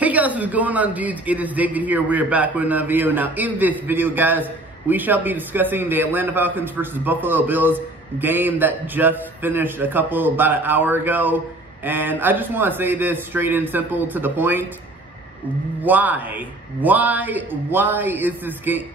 Hey guys, what's going on, dudes? It is David here. We are back with another video. Now, in this video, guys, we shall be discussing the Atlanta Falcons versus Buffalo Bills game that just finished about an hour ago. And I just want to say this straight and simple to the point. Why is this game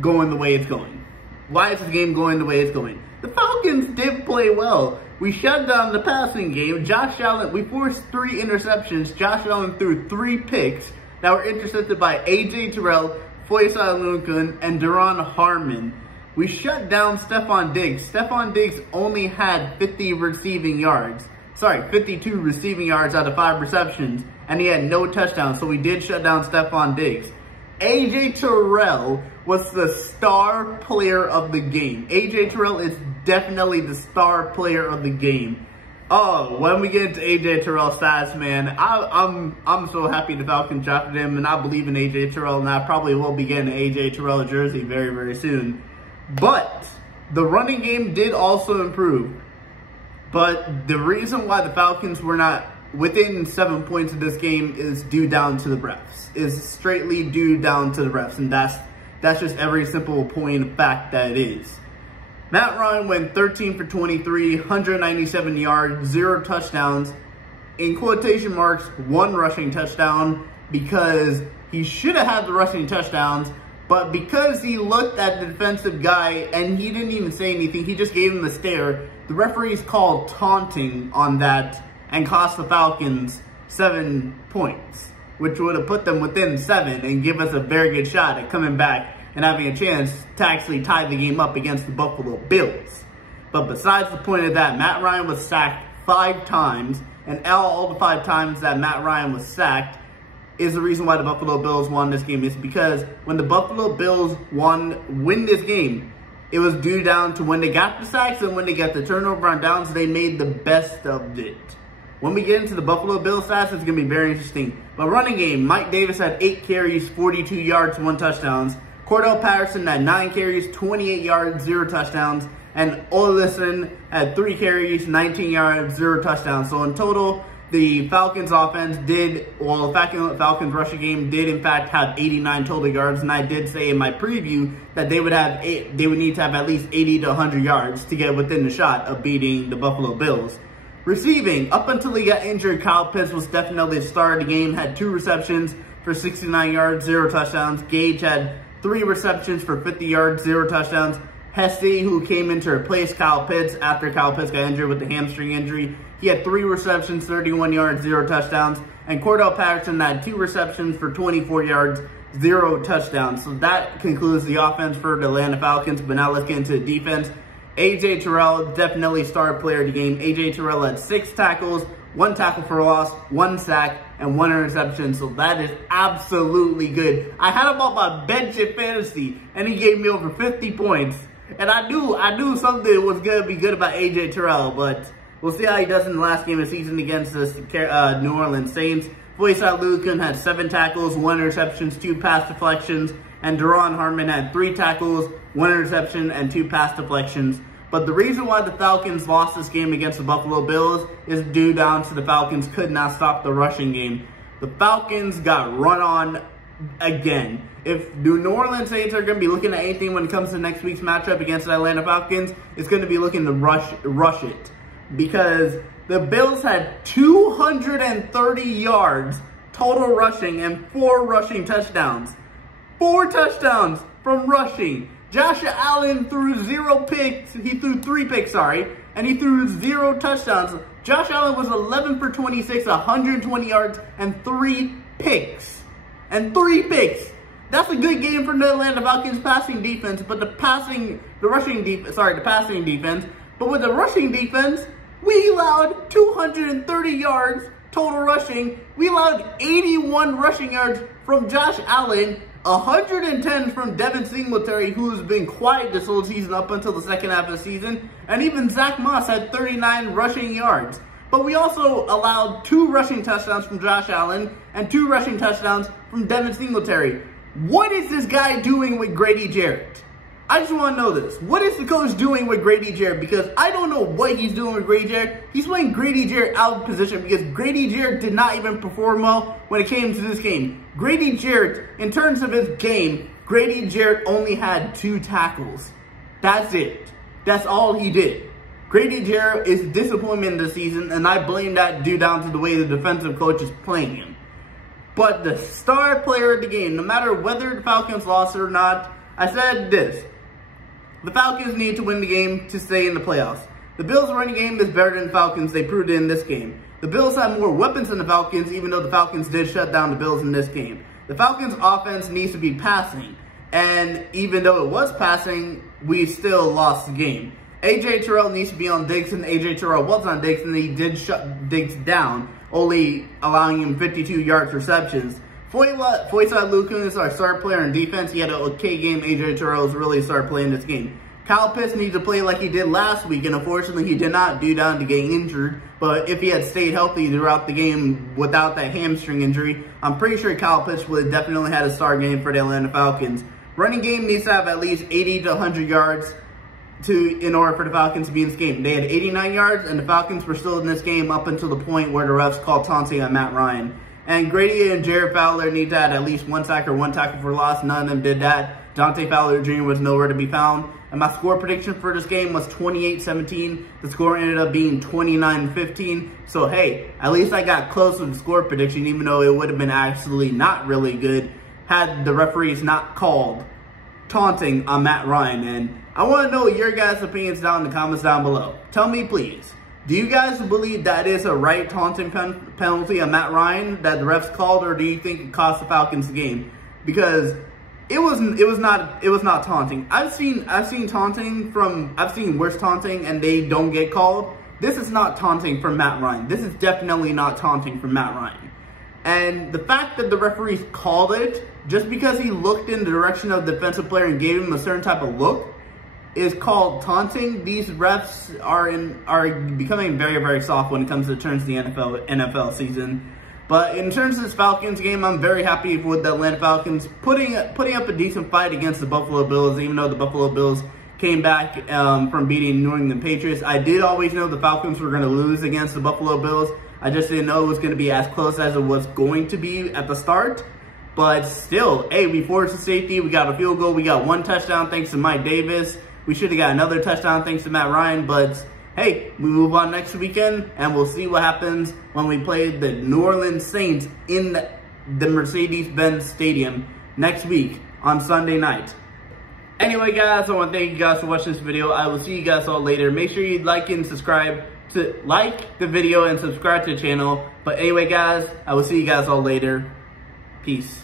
going the way it's going? Why is this game going the way it's going? The Falcons did play well. We shut down the passing game. Josh Allen, we forced 3 interceptions. Josh Allen threw 3 picks that were intercepted by A.J. Terrell, Faisal Luncan, and Deron Harmon. We shut down Stephon Diggs. Stephon Diggs only had 52 receiving yards out of 5 receptions, and he had no touchdowns, so we did shut down Stephon Diggs. A.J. Terrell was the star player of the game. A.J. Terrell is definitely the star player of the game. Oh, when we get into A.J. Terrell's stats, man, I'm so happy the Falcons drafted him, and I believe in A.J. Terrell, and I probably will be getting an A.J. Terrell jersey very, very soon. But the running game did also improve. But the reason why the Falcons were not within 7 points of this game is due down to the refs. Is straightly due down to the refs, and that's just every simple point of fact that it is. Matt Ryan went 13 for 23, 197 yards, 0 touchdowns. In quotation marks, 1 rushing touchdown, because he should have had the rushing touchdowns, but because he looked at the defensive guy and he didn't even say anything, he just gave him the stare, the referees called taunting on that and cost the Falcons 7 points, which would have put them within 7 and give us a very good shot at coming back and having a chance to actually tie the game up against the Buffalo Bills. But besides the point of that, Matt Ryan was sacked 5 times, and all the 5 times that Matt Ryan was sacked is the reason why the Buffalo Bills won this game. Is because when the Buffalo Bills win this game, it was due down to when they got the sacks and when they got the turnover on downs, they made the best of it. When we get into the Buffalo Bills stats, it's going to be very interesting. But running game, Mike Davis had 8 carries, 42 yards, 1 touchdown. Cordell Patterson had 9 carries, 28 yards, 0 touchdowns. And Olison had 3 carries, 19 yards, 0 touchdowns. So in total, the Falcons offense Falcons rushing game did in fact have 89 total yards. And I did say in my preview that they would need to have at least 80 to 100 yards to get within the shot of beating the Buffalo Bills. Receiving, up until he got injured, Kyle Pitts was definitely the star of the game, had 2 receptions for 69 yards, 0 touchdowns. Gage had 3 receptions for 50 yards, 0 touchdowns. Hesse, who came in to replace Kyle Pitts after Kyle Pitts got injured with the hamstring injury, he had 3 receptions, 31 yards, 0 touchdowns. And Cordell Patterson had 2 receptions for 24 yards, 0 touchdowns. So that concludes the offense for the Atlanta Falcons. But now let's get into the defense. A.J. Terrell, definitely star player of the game. A.J. Terrell had 6 tackles, 1 tackle for loss, 1 sack, and 1 interception. So that is absolutely good. I had him on my bench in fantasy, and he gave me over 50 points. And I knew something was going to be good about A.J. Terrell, but we'll see how he does in the last game of the season against the New Orleans Saints. Faisal Luncan had 7 tackles, 1 interception, 2 pass deflections, and Deron Harmon had 3 tackles, 1 interception, and 2 pass deflections. But the reason why the Falcons lost this game against the Buffalo Bills is due down to the Falcons could not stop the rushing game. The Falcons got run on again. If the New Orleans Saints are going to be looking at anything when it comes to next week's matchup against the Atlanta Falcons, it's going to be looking to rush it. Because the Bills had 230 yards total rushing and 4 rushing touchdowns. 4 touchdowns from rushing. Josh Allen threw 0 picks. He threw 3 picks, and he threw 0 touchdowns. Josh Allen was 11 for 26, 120 yards, and 3 picks. That's a good game for the Atlanta Falcons passing defense, but the passing defense. But with the rushing defense, we allowed 230 yards total rushing. We allowed 81 rushing yards from Josh Allen, 110 from Devin Singletary, who's been quiet this whole season up until the second half of the season. And even Zach Moss had 39 rushing yards. But we also allowed 2 rushing touchdowns from Josh Allen and 2 rushing touchdowns from Devin Singletary. What is this guy doing with Grady Jarrett? I just want to know this. What is the coach doing with Grady Jarrett? Because I don't know what he's doing with Grady Jarrett. He's playing Grady Jarrett out of position because Grady Jarrett did not even perform well when it came to this game. Grady Jarrett, in terms of his game, Grady Jarrett only had 2 tackles. That's it. That's all he did. Grady Jarrett is disappointment this season, and I blame that due down to the way the defensive coach is playing him. But the star player of the game, no matter whether the Falcons lost or not, I said this. The Falcons need to win the game to stay in the playoffs. The Bills' running game is better than the Falcons. They proved it in this game. The Bills have more weapons than the Falcons, even though the Falcons did shut down the Bills in this game. The Falcons' offense needs to be passing. And even though it was passing, we still lost the game. A.J. Terrell needs to be on Diggs, and A.J. Terrell was on Diggs, and he did shut Diggs down, only allowing him 52 yards receptions. Foyesade Lucas, our star player in defense, he had an okay game. A.J. Terrell is really star playing this game. Kyle Pitts needs to play like he did last week, and unfortunately he did not, due down to getting injured. But if he had stayed healthy throughout the game without that hamstring injury, I'm pretty sure Kyle Pitts would have definitely had a star game for the Atlanta Falcons. Running game needs to have at least 80 to 100 yards in order for the Falcons to be in this game. They had 89 yards, and the Falcons were still in this game up until the point where the refs called taunting on Matt Ryan. And Grady and Jared Fowler need to add at least 1 sack or 1 tackle for loss. None of them did that. Dante Fowler Jr. was nowhere to be found. And my score prediction for this game was 28-17. The score ended up being 29-15. So, hey, at least I got close with the score prediction, even though it would have been actually not really good had the referees not called taunting on Matt Ryan. And I want to know your guys' opinions down in the comments down below. Tell me, please. Do you guys believe that is a right taunting penalty on Matt Ryan that the refs called, or do you think it cost the Falcons the game? Because it was not taunting. I've seen worse taunting and they don't get called. This is not taunting from Matt Ryan. This is definitely not taunting from Matt Ryan. And the fact that the referees called it just because he looked in the direction of the defensive player and gave him a certain type of look is called taunting. These refs are becoming very, very soft when it comes to turns to the NFL season. But in terms of this Falcons game, I'm very happy with the Atlanta Falcons putting up a decent fight against the Buffalo Bills, even though the Buffalo Bills came back from beating New England Patriots. I did always know the Falcons were going to lose against the Buffalo Bills. I just didn't know it was going to be as close as it was going to be at the start. But still, hey, we forced a safety. We got a field goal. We got 1 touchdown thanks to Mike Davis. We should have got another touchdown thanks to Matt Ryan. But, hey, we move on next weekend, and we'll see what happens when we play the New Orleans Saints in the Mercedes-Benz Stadium next week on Sunday night. Anyway, guys, I want to thank you guys for watching this video. I will see you guys all later. Make sure you like and subscribe to like the video and subscribe to the channel. But anyway, guys, I will see you guys all later. Peace.